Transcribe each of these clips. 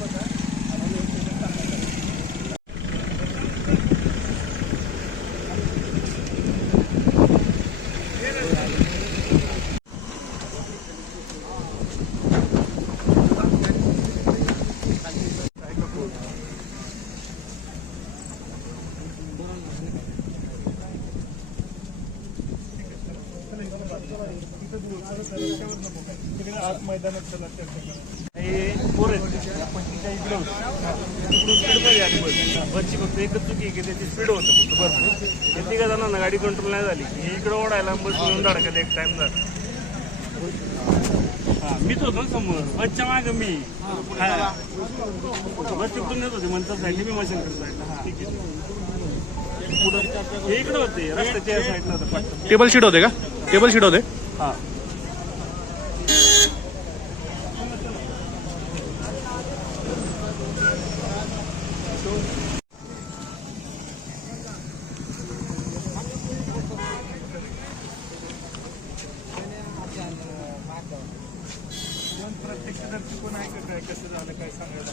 बघा बसची फक्त एकच चुकी आहे की त्याची स्पीड होतं फक्त भरपूर हे. तिघा जणांना गाडी कंट्रोल नाही झाली इकडे ओढायला बस येऊन धडकत एक टाइम झाला हा मीच होतो ना समोर बसच्या मागं मी बस तिकडून येत होते म्हणतात साईडने मी मशीन करतो ठीक आहे इकडे होते रस्त्याच्या या साईडला होतं टेबल शीट होते का? टेबल शीट होते? हा. प्रत्यक्षदर्शी कोण आहे का कसं झालं काय सांगायला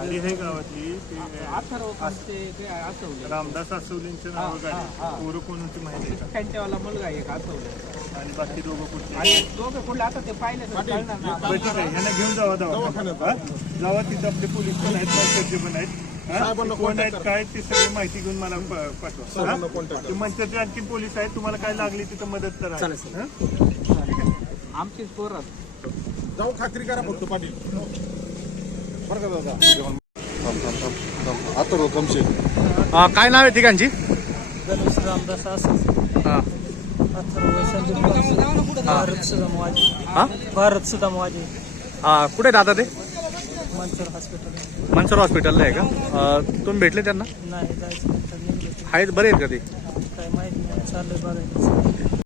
गाडी आहे गावातली ती रामदास आसवलींचं नाव गाडी. पोरं कोण होती माहिती आहे का? त्यांच्यावाला मुलगा एक असवलं आणि बाकी दोघं कुठले? आणि दोघं कुठलं? आता ते पाहिलं तर कळणार ना. बरं, ठीक आहे. ह्यांना घेऊन जावा हा? जावा तिथं आपले पोलीस पण आहेत मास्टरचे पण आहेत. हा? कोण आहेत काय ते सगळी माहिती घेऊन मला पाठवा? ते मंचरचे आणखी पोलीस आहेत तुम्हाला काय लागली तिथं मदत करा? आमचीच पोरं. जाऊ खात्री करा फक्त पाटील. बरं का दादा आता हा, काय नाव आहे ठिकाणची गणेश रामदास असंच हा. अथर्व संदीप भारत सुदाम वाजे हा? भारत सुदाम वाजे हा, कुठे राहता ते? मंचर हॉस्पिटल. मनसर हॉस्पिटलला आहे का? अं, तुम्ही भेटले त्यांना? नाही जायचं नंतर निघले आहेत बरे आहेत का ते? काय माहिती नाही. चाललंय बघायचं.